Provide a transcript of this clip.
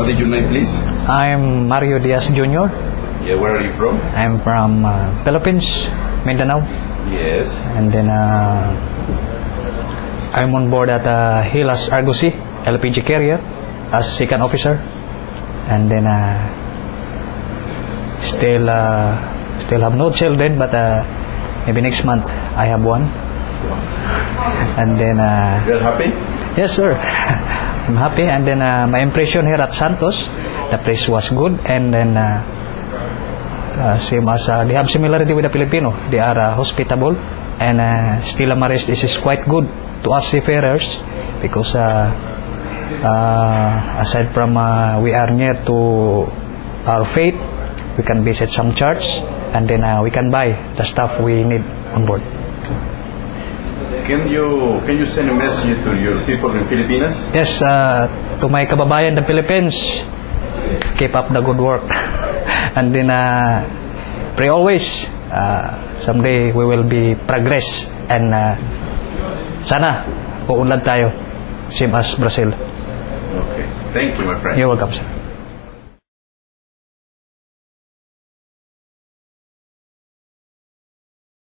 What is your name, please? I'm Mario Diaz Jr. Yeah, where are you from? I'm from Philippines, Mindanao. Yes. And then I'm on board at Hilas Argosy LPG carrier as second officer. And then still have no children, but maybe next month I have one. And then You're happy? yes, sir. I'm happy. And then my impression here at Santos, the place was good. And then same as they have similarity with the Filipino. They are hospitable. And Stella Maris is quite good to us seafarers because aside from we are near to our faith, we can visit some church, and then we can buy the stuff we need on board. Can you send a message to your people in Philippines? Yes, to my kababayan in the Philippines, keep up the good work. And then pray always. Someday we will be progress, and sana uunlad tayo, same as Brazil. Okay. Thank you, my friend. You're welcome, sir.